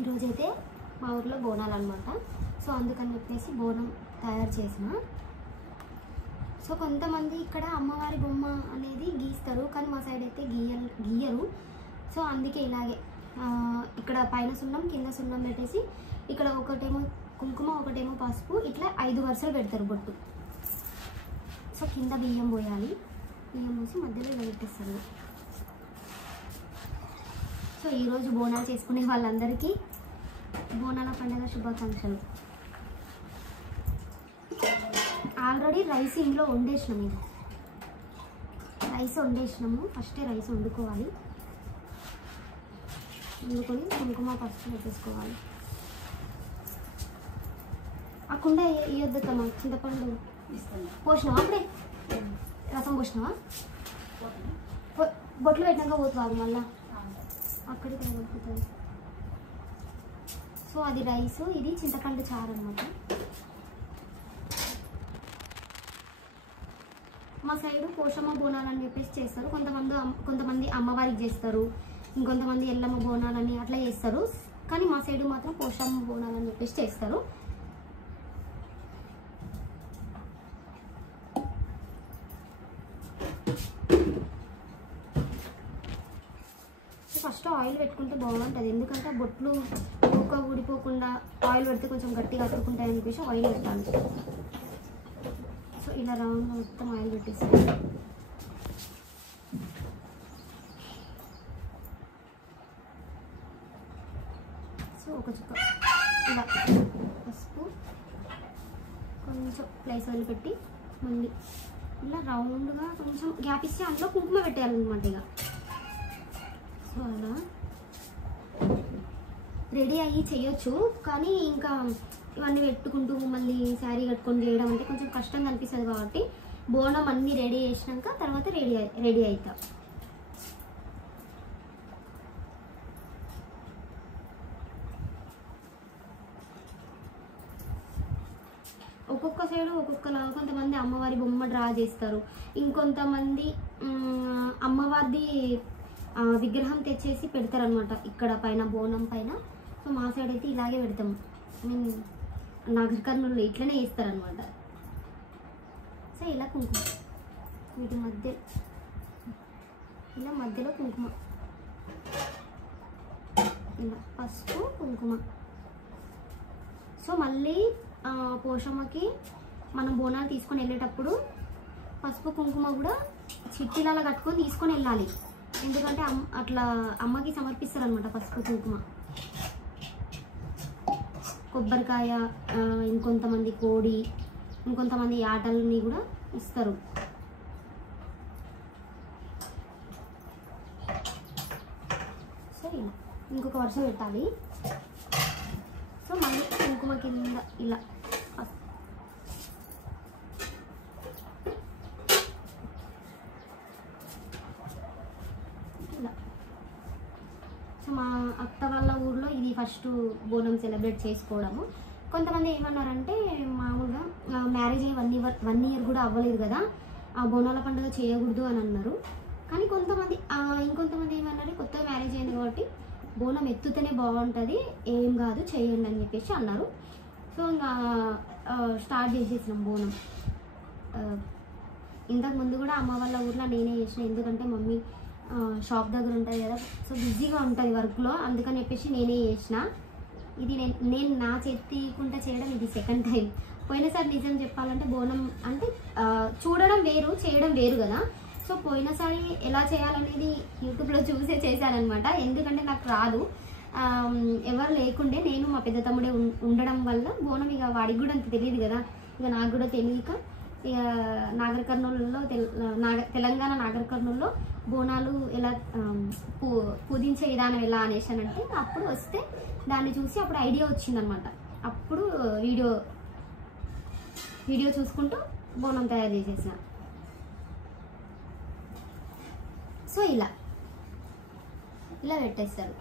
ఈరోజైతే మా ఊర్లో బోనాలు అనమాట. సో అందుకని చెప్పేసి బోనం తయారు చేసిన. సో కొంతమంది ఇక్కడ అమ్మవారి బొమ్మ అనేది గీస్తారు, కానీ మా సైడ్ అయితే గీయరు. సో అందుకే ఇలాగే ఇక్కడ పైన సున్నం కింద సున్నం పెట్టేసి ఇక్కడ ఒకటేమో కుంకుమ ఒకటేమో పసుపు ఇట్లా 5 వరుసలు పెడతారు బొట్టు. సో కింద బియ్యం పోయాలి, బియ్యం పోసి మధ్యలో ఇలా పెట్టేస్తారు. సో ఈరోజు బోనాలు చేసుకునే వాళ్ళందరికీ బోనాల పండుగ శుభాకాంక్షలు. ఆల్రెడీ రైస్ ఇందులో వండేసినాము, ఇది రైస్ వండేసినాము. ఫస్టే రైస్ వండుకోవాలి, వండుకొని కుంకుమ పసుపు పెట్టేసుకోవాలి. ఆ కుండ ఇవ్వద్దమ్మా, చింతపండు పోసినావా? అప్పుడే రసం పోసినావా? బొట్లు పెట్టినాక పోతుంది మళ్ళా అక్కడికి పడుతుంది. సో అది రైస్, ఇది చింతపండు చారు అనమాట. మా సైడు పోషమ్మ బోనాలు అని చెప్పేసి చేస్తారు. కొంతమంది అమ్మవారికి చేస్తారు, ఇంకొంతమంది ఎల్లమ్మ బోనాలని అట్లా చేస్తారు. కానీ మా సైడు మాత్రం పోషమ్మ బోనాలు అని చెప్పేసి చేస్తారు. ఫస్ట్ ఆయిల్ పెట్టుకుంటే బాగుంటుంది, ఎందుకంటే బొట్లు ఊడిపోకుండా ఆయిల్ పెడితే కొంచెం గట్టిగా అతుక్కుంటాయి అనిపించి ఆయిల్ పెట్టాలి. సో ఇలా రౌండ్గా మొత్తం ఆయిల్ పెట్టేస్తాను. సో ఒక చుక్క ఇలా పసుపు కొంచెం ప్లేస్ ఆయిల్ పెట్టి మళ్ళీ ఇలా రౌండ్గా కొంచెం గ్యాప్ ఇస్తే అందులో కుంకుమ పెట్టేయాలన్నమాట. ఇక సో అలా రెడీ అయ్యి చేయొచ్చు, కానీ ఇంకా ఇవన్నీ పెట్టుకుంటూ మళ్ళీ శారీ కట్టుకొని చేయడం అంటే కొంచెం కష్టంగా అనిపిస్తుంది. కాబట్టి బోనం అన్నీ రెడీ చేసినాక తర్వాత రెడీ అవుతా. ఒక్కొక్క సైడు ఒక్కొక్కలాగా, కొంతమంది అమ్మవారి బొమ్మ డ్రా చేస్తారు, ఇంకొంతమంది అమ్మవారిది విగ్రహం తెచ్చేసి పెడతారనమాట ఇక్కడ పైన బోనం పైన. సో మా సైడ్ అయితే ఇలాగే పెడతాము, నాగర్ కర్నూలు ఇట్లనే వేస్తారనమాట. సో ఇలా కుంకుమ వీటి మధ్య ఇలా మధ్యలో కుంకుమ, ఇలా పసుపు కుంకుమ. సో మళ్ళీ పోషమ్మకి మనం బోనాలు తీసుకొని వెళ్ళేటప్పుడు పసుపు కుంకుమ కూడా చిట్టిలాగా కట్టుకొని తీసుకొని వెళ్ళాలి, ఎందుకంటే అట్లా అమ్మకి సమర్పిస్తారు అనమాట పసుపు కుంకుమ. కొబ్బరికాయ, ఇంకొంతమంది కోడి, ఇంకొంతమంది ఆటల్ని కూడా ఇస్తారు. సో ఇలా ఇంకొక వరుస పెట్టాలి. సో మళ్ళీ కుంకుమ కింద ఇలా ఇలా. సో మా అత్త వాళ్ళ ఊర్లో ఇది ఫస్ట్ బోనం సెలబ్రేట్ చేసుకోవడము. కొంతమంది ఏమన్నారంటే మామూలుగా మ్యారేజ్ అయ్యి 1 ఇయర్ కూడా అవ్వలేదు కదా, ఆ బోనాల పండుగ చేయకూడదు అని అన్నారు. కానీ ఇంకొంతమంది ఏమన్నారు, కొత్తగా మ్యారేజ్ అయింది కాబట్టి బోనం ఎత్తుతేనే బాగుంటుంది, ఏం కాదు చేయండి అని చెప్పేసి అన్నారు. సో ఇంకా స్టార్ట్ చేసేసినాం బోనం. ఇంతకుముందు కూడా అమ్మ వాళ్ళ ఊర్లో నేనే చేసిన, ఎందుకంటే మమ్మీ షాప్ దగ్గర ఉంటుంది కదా, సో బిజీగా ఉంటుంది వర్క్లో, అందుకని చెప్పేసి నేనే చేసిన. ఇది నేను నా చేతికుంటా చేయడం ఇది సెకండ్ టైం. పోయినసారి నిజం చెప్పాలంటే బోనం అంటే చూడడం వేరు, చేయడం వేరు కదా. సో పోయినసారి ఎలా చేయాలనేది యూట్యూబ్లో చూసే చేశానమాట, ఎందుకంటే నాకు రాదు, ఎవరు లేకుండే, నేను మా పెద్ద తమ్ముడే ఉండడం వల్ల బోనం ఇక వాడికి కూడా అంత తెలియదు కదా, ఇక నాకు కూడా తెలియక ఇక నాగర్ కర్నూలులో తెలంగాణ నాగర్ కర్నూలులో బోనాలు ఎలా పూజించే విధానం ఎలా అనేసానంటే అప్పుడు వస్తే దాన్ని చూసి అప్పుడు ఐడియా వచ్చిందనమాట. అప్పుడు వీడియో చూసుకుంటూ బోనం తయారు చేసేసిన. సో ఇలా పెట్టేస్తారు.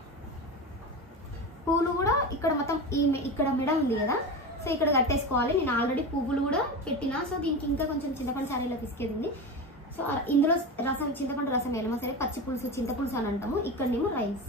పూలు కూడా ఇక్కడ మొత్తం ఇక్కడ మెడ ఉంది కదా, సో ఇక్కడ కట్టేసుకోవాలి. నేను ఆల్రెడీ పువ్వులు కూడా పెట్టినా. సో దీనికి ఇంకా కొంచెం చింతపండు సారీలో పిసికేది ఉంది. సో ఇందులో రసం, చింతపండు రసం వేయాలి. మా సరే పచ్చి పులుసు, చింతపులుసు అని అంటాము, ఇక్కడనేమో రైస్.